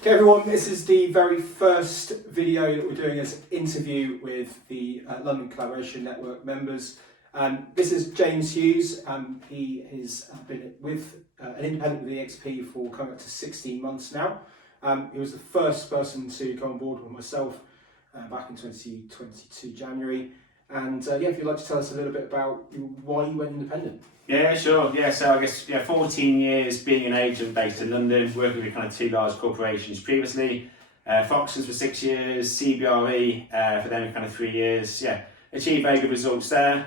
Okay everyone, this is the very first video that we're doing as an interview with the London Collaboration Network members. This is James Hughes. He has been with an independent with eXp for coming up to 16 months now. He was the first person to come on board with myself back in 2022 January. And if you'd like to tell us a little bit about why you went independent. Yeah, sure. Yeah, so I guess 14 years being an agent based in London, working with kind of two large corporations previously. Foxtons for 6 years, CBRE for them kind of 3 years. Yeah, achieved very good results there.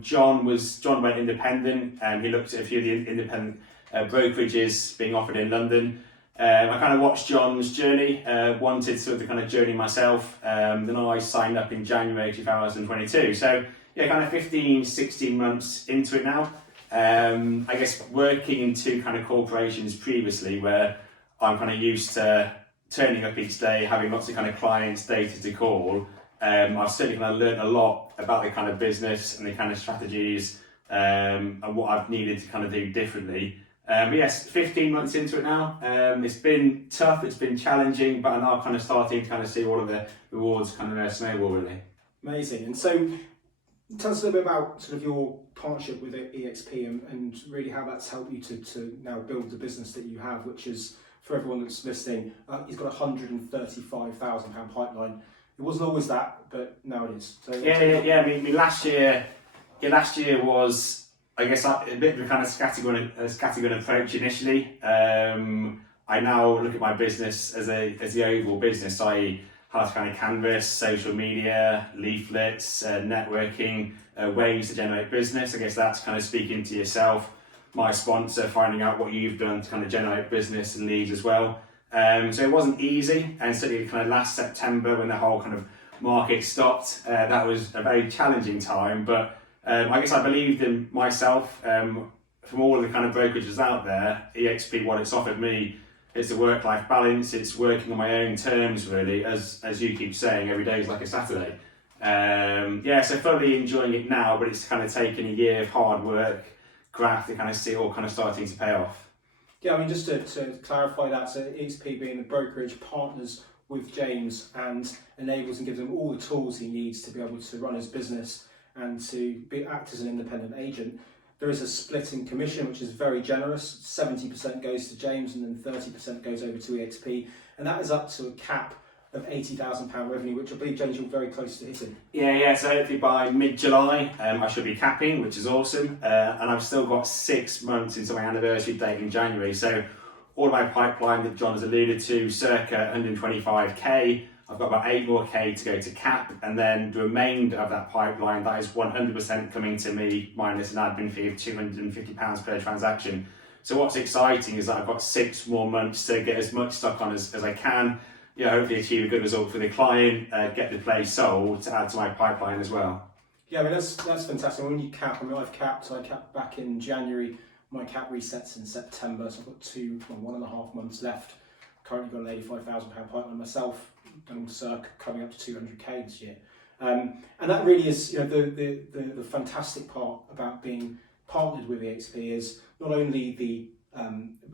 John went independent, and he looked at a few of the independent brokerages being offered in London. I kind of watched John's journey, wanted sort of the kind of journey myself. Then I signed up in January 2022. So yeah, kind of 15, 16 months into it now. I guess working in two kind of corporations previously, where I'm kind of used to turning up each day, having lots of kind of clients, data to call. I've certainly kind of learned a lot about the kind of business and the kind of strategies and what I've needed to kind of do differently. But yes, 15 months into it now. It's been tough, it's been challenging, but I'm now kind of starting to kind of see all of the rewards kind of snowball really. Amazing. And so tell us a little bit about sort of your partnership with eXp and really how that's helped you to now build the business that you have, which is, for everyone that's listening, he's got a £135,000 pipeline. It wasn't always that, but now it is. So yeah. I mean, last year was, I guess, a bit of a kind of scattergun approach initially. I now look at my business as the overall business, i.e. how to kind of canvas, social media, leaflets, networking, ways to generate business. I guess that's kind of speaking to yourself, my sponsor, finding out what you've done to kind of generate business and leads as well. So it wasn't easy, and certainly kind of last September when the whole kind of market stopped, that was a very challenging time, but I guess I believed in myself. From all of the kind of brokerages out there, eXp, what it's offered me is the work-life balance. It's working on my own terms, really, as you keep saying, every day is like a Saturday. So thoroughly enjoying it now, but it's kind of taken a year of hard work, graft to kind of see it all kind of starting to pay off. Yeah, I mean, just to clarify that, so eXp being the brokerage partners with James and enables and gives him all the tools he needs to be able to run his business and to act as an independent agent. There is a split in commission, which is very generous. 70% goes to James and then 30% goes over to eXp. And that is up to a cap of £80,000 revenue, which I believe, James, you're very close to hitting. Yeah, so hopefully by mid-July, I should be capping, which is awesome. And I've still got 6 months into my anniversary date in January. So all of my pipeline that John has alluded to, circa 125k. I've got about 8 more K to go to cap, and then the remainder of that pipeline, that is 100% coming to me, minus an admin fee of £250 per transaction. So what's exciting is that I've got 6 more months to get as much stock on as I can, hopefully achieve a good result for the client, get the place sold to add to my pipeline as well. Yeah, I mean, that's fantastic. When you cap, I mean, I capped back in January. My cap resets in September, so I've got 1.5 months left. Currently got an £85,000 pipeline myself, and circa coming up to 200k this year. And that really is, the fantastic part about being partnered with eXp is not only the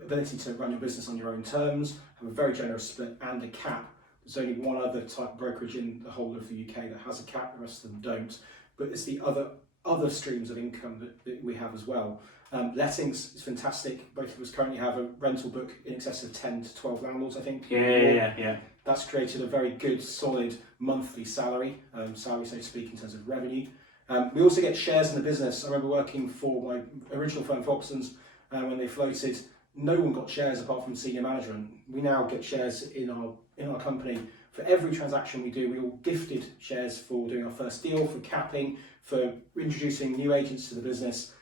ability to run your business on your own terms, have a very generous split and a cap. There's only one other type of brokerage in the whole of the UK that has a cap, the rest of them don't. But it's the other streams of income that we have as well. Lettings is fantastic. Both of us currently have a rental book in excess of 10 to 12 landlords, I think. Yeah. That's created a very good, solid monthly salary, so to speak, in terms of revenue. We also get shares in the business. I remember working for my original firm, Foxtons, when they floated. No one got shares apart from senior management. We now get shares in our company. For every transaction we do, we all gifted shares for doing our first deal, for capping, for introducing new agents to the business.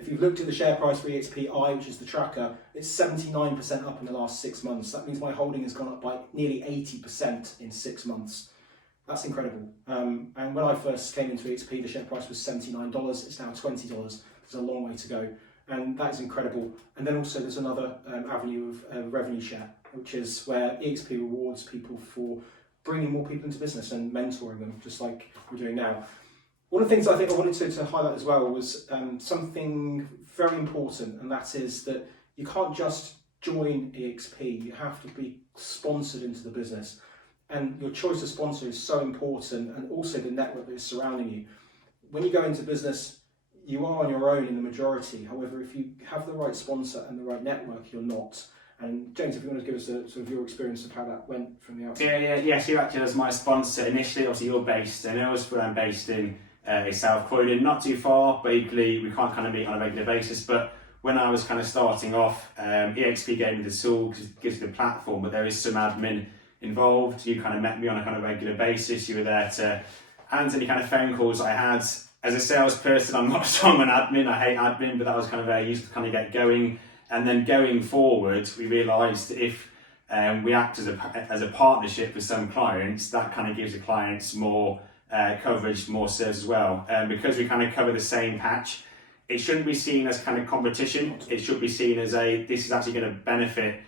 If you've looked at the share price for eXp, which is the tracker, it's 79% up in the last 6 months. That means my holding has gone up by nearly 80% in 6 months. That's incredible. And when I first came into eXp, the share price was $79. It's now $20. There's a long way to go. And that is incredible. And then also there's another avenue of revenue share, which is where eXp rewards people for bringing more people into business and mentoring them, just like we're doing now. One of the things I think I wanted to highlight as well was something very important, and that is that you can't just join eXp, you have to be sponsored into the business. And your choice of sponsor is so important, and also the network that is surrounding you. When you go into business, you are on your own in the majority. However, if you have the right sponsor and the right network, you're not. And James, if you want to give us a sort of your experience of how that went from the outside. Yes, you acted as my sponsor initially. Obviously, you're based, and I was based in South Croydon, not too far, but equally we can't kind of meet on a regular basis. But when I was kind of starting off, eXp gave me the tool, gives me the platform, but there is some admin involved. You kind of met me on a kind of regular basis. You were there to answer any kind of phone calls I had. As a salesperson, I'm not strong on admin. I hate admin, but that was kind of where I used to kind of get going. And then going forward, we realised if we act as a partnership with some clients, that kind of gives the clients more coverage, more service as well. Because we kind of cover the same patch, it shouldn't be seen as kind of competition. It should be seen as this is actually going to benefit,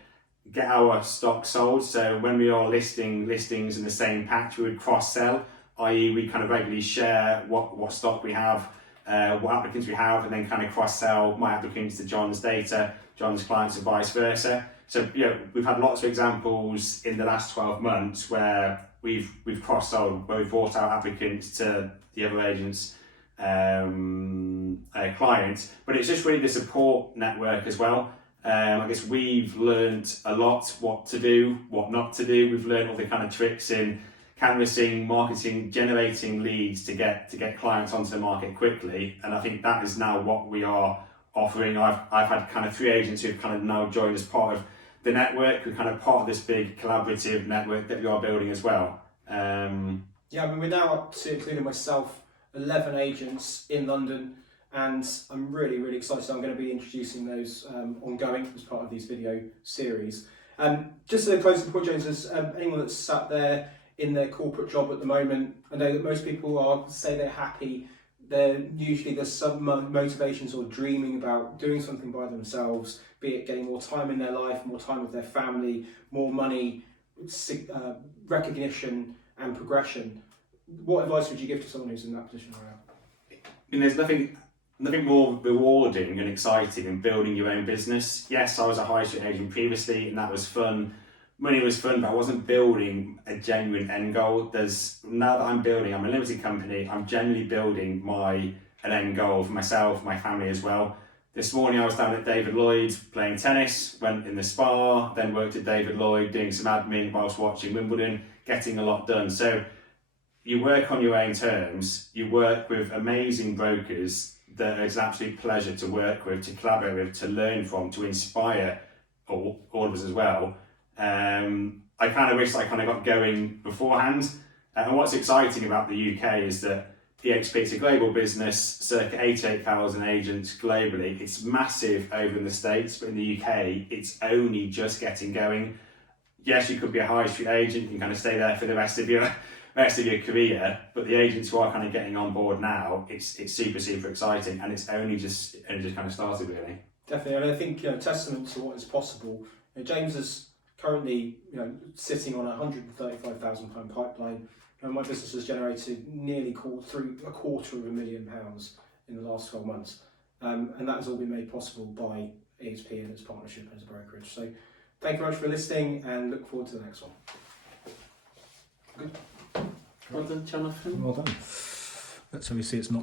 get our stock sold. So when we are listing listings in the same patch, we would cross-sell, i.e. we kind of regularly share what stock we have, what applicants we have, and then kind of cross-sell my applicants to John's data, John's clients, and vice versa. So we've had lots of examples in the last 12 months where we've cross-sold, where we've brought our applicants to the other agents' clients. But it's just really the support network as well. I guess we've learned a lot what to do, what not to do. We've learned all the kind of tricks in canvassing, marketing, generating leads to get clients onto the market quickly. And I think that is now what we are offering. I've had kind of 3 agents who've kind of now joined as part of the network. We're kind of part of this big collaborative network that we are building as well. Yeah, I mean, we're now up to, including myself, 11 agents in London, and I'm really, really excited. I'm going to be introducing those ongoing as part of these video series. Just a closing point, James, is anyone that's sat there in their corporate job at the moment, I know that most people say they're happy. There's some motivations or dreaming about doing something by themselves, be it getting more time in their life, more time with their family, more money, recognition and progression. What advice would you give to someone who's in that position right now? I mean, there's nothing more rewarding and exciting than building your own business. Yes, I was a high street agent previously, and that was fun. Money was fun, but I wasn't building a genuine end goal. Now that I'm a limited company, I'm genuinely building an end goal for myself, my family as well. This morning I was down at David Lloyd playing tennis, went in the spa, then worked at David Lloyd doing some admin whilst watching Wimbledon, getting a lot done. So you work on your own terms, you work with amazing brokers that it's an absolute pleasure to work with, to collaborate with, to learn from, to inspire all of us as well. I kind of wish I kind of got going beforehand. And what's exciting about the UK is that eXp is a global business, circa 88,000 agents globally. It's massive over in the States, but in the UK, it's only just getting going. Yes, you could be a high street agent, you can kind of stay there for the rest of your career, but the agents who are kind of getting on board now, it's super, super exciting, and it's only just kind of started really. Definitely, and I think testament to what is possible. James is currently sitting on a £135,000 pipeline. My business has generated nearly £250,000 in the last 12 months, and that has all been made possible by eXp and its partnership as a brokerage. So thank you very much for listening, and look forward to the next one. Good. Well done, Jonathan. Well done. So we see it's not